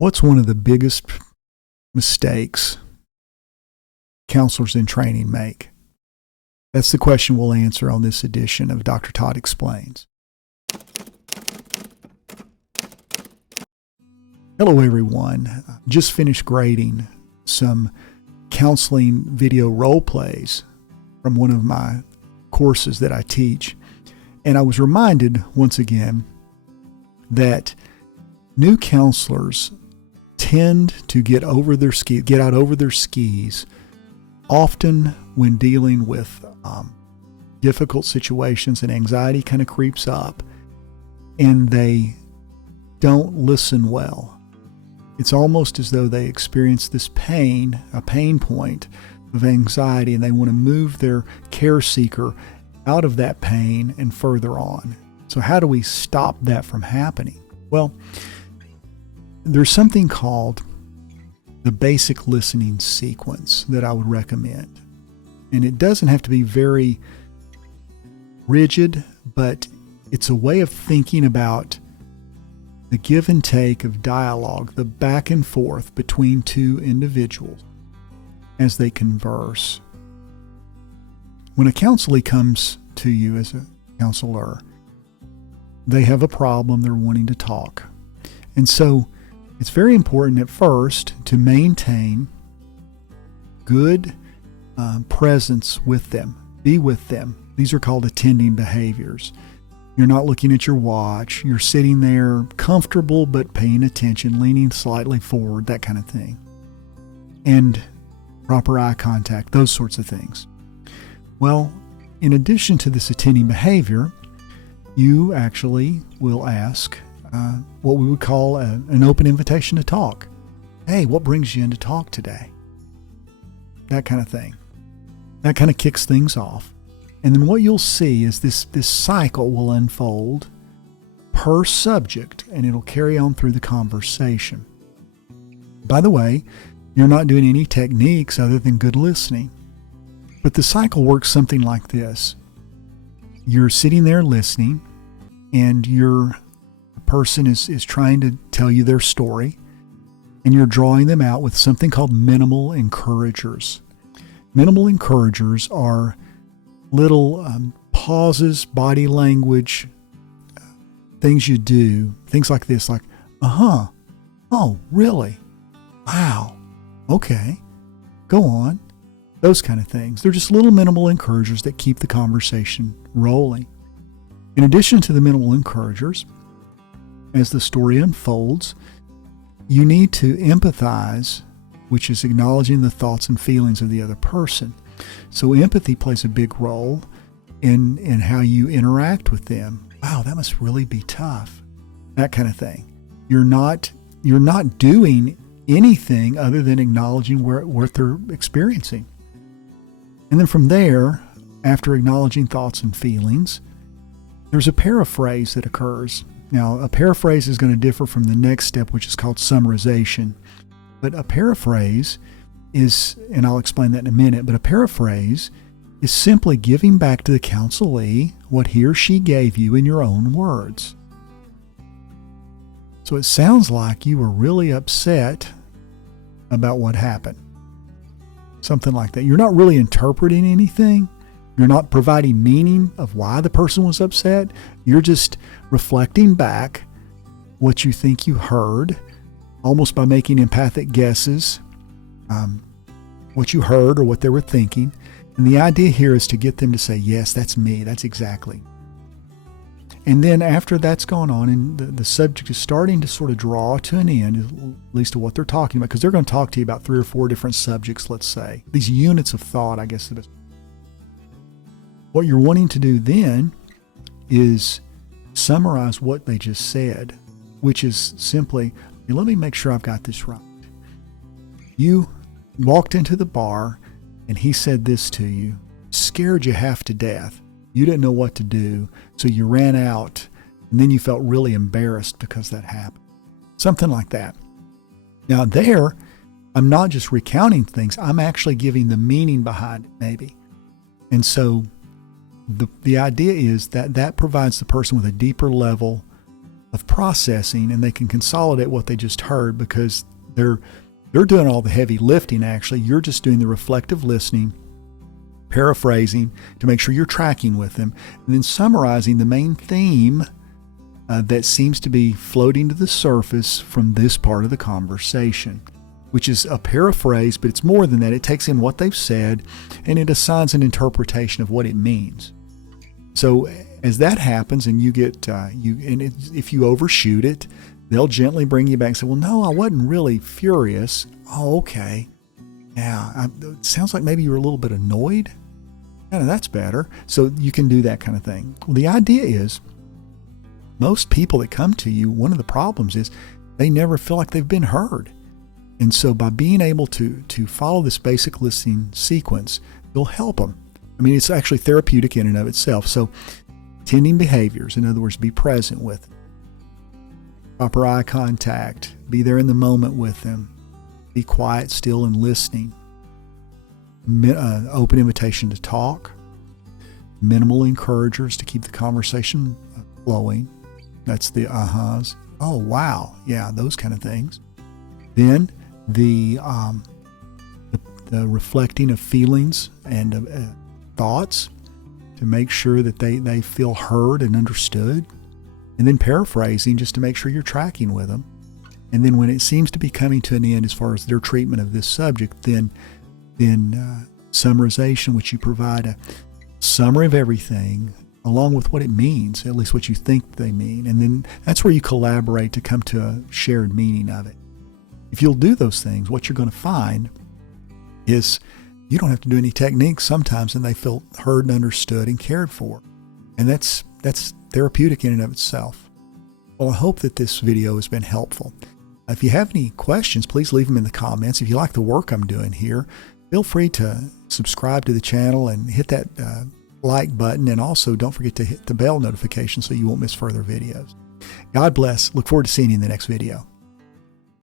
What's one of the biggest mistakes counselors in training make? That's the question we'll answer on this edition of Dr. Todd Explains. Hello, everyone. Just finished grading some counseling video role plays from one of my courses that I teach. And I was reminded once again that new counselors tend to get out over their skis, often when dealing with difficult situations, and anxiety kind of creeps up and they don't listen well. It's almost as though they experience this pain, a pain point of anxiety, and they want to move their care seeker out of that pain and further on. So how do we stop that from happening? Well, there's something called the basic listening sequence that I would recommend. And it doesn't have to be very rigid, but it's a way of thinking about the give and take of dialogue, the back and forth between two individuals as they converse. When a counselee comes to you as a counselor, they have a problem, they're wanting to talk. And so it's very important at first to maintain good presence with them. Be with them. These are called attending behaviors. You're not looking at your watch. You're sitting there comfortable but paying attention, leaning slightly forward, that kind of thing. And proper eye contact, those sorts of things. Well, in addition to this attending behavior, you actually will ask what we would call an open invitation to talk. Hey, what brings you in to talk today? That kind of thing. That kind of kicks things off. And then what you'll see is this cycle will unfold per subject, and it'll carry on through the conversation. By the way, you're not doing any techniques other than good listening. But the cycle works something like this. You're sitting there listening, and the person is trying to tell you their story, and you're drawing them out with something called minimal encouragers. Minimal encouragers are little pauses, body language, things you do, things like this, like, oh, really? Wow, okay, go on. Those kind of things. They're just little minimal encouragers that keep the conversation rolling. In addition to the minimal encouragers, as the story unfolds, you need to empathize, which is acknowledging the thoughts and feelings of the other person. So empathy plays a big role in how you interact with them. Wow, that must really be tough. That kind of thing. You're not doing anything other than acknowledging what they're experiencing. And then from there, after acknowledging thoughts and feelings, there's a paraphrase that occurs. Now, a paraphrase is going to differ from the next step, which is called summarization. But a paraphrase is, and I'll explain that in a minute, but a paraphrase is simply giving back to the counselee what he or she gave you in your own words. So it sounds like you were really upset about what happened. Something like that. You're not really interpreting anything. You're not providing meaning of why the person was upset. You're just reflecting back what you think you heard, almost by making empathic guesses, what you heard or what they were thinking. And the idea here is to get them to say, yes, that's me. That's exactly. And then after that's gone on and the subject is starting to sort of draw to an end, at least to what they're talking about, because they're going to talk to you about 3 or 4 different subjects, let's say. These units of thought, I guess. What you're wanting to do then is summarize what they just said, which is simply, let me make sure I've got this right. You walked into the bar and he said this to you, scared you half to death. You didn't know what to do, so you ran out, and then you felt really embarrassed because that happened. Something like that. Now there, I'm not just recounting things, I'm actually giving the meaning behind it, maybe. And so the idea is that provides the person with a deeper level of processing, and they can consolidate what they just heard because they're doing all the heavy lifting. Actually, you're just doing the reflective listening, paraphrasing to make sure you're tracking with them, and then summarizing the main theme that seems to be floating to the surface from this part of the conversation, which is a paraphrase, but it's more than that. It takes in what they've said and it assigns an interpretation of what it means. So as that happens, and you get if you overshoot it, they'll gently bring you back and say, "Well, no, I wasn't really furious." "Oh, okay. Yeah, it sounds like maybe you were a little bit annoyed." That's better. So you can do that kind of thing. Well, the idea is, most people that come to you, one of the problems is they never feel like they've been heard. And so by being able to follow this basic listening sequence, you'll help them. I mean, it's actually therapeutic in and of itself. So tending behaviors, in other words, be present with them. Proper eye contact, be there in the moment with them. Be quiet, still, and listening. Open invitation to talk. Minimal encouragers to keep the conversation flowing. That's the ahas. "Oh, wow. Yeah," those kind of things. Then the reflecting of feelings and thoughts to make sure that they feel heard and understood. And then paraphrasing just to make sure you're tracking with them. And then when it seems to be coming to an end as far as their treatment of this subject, then summarization, which you provide a summary of everything along with what it means, at least what you think they mean. And then that's where you collaborate to come to a shared meaning of it. If you'll do those things, what you're going to find is you don't have to do any techniques sometimes, and they feel heard and understood and cared for. And that's therapeutic in and of itself. Well, I hope that this video has been helpful. If you have any questions, please leave them in the comments. If you like the work I'm doing here, feel free to subscribe to the channel and hit that like button. And also don't forget to hit the bell notification so you won't miss further videos. God bless. Look forward to seeing you in the next video.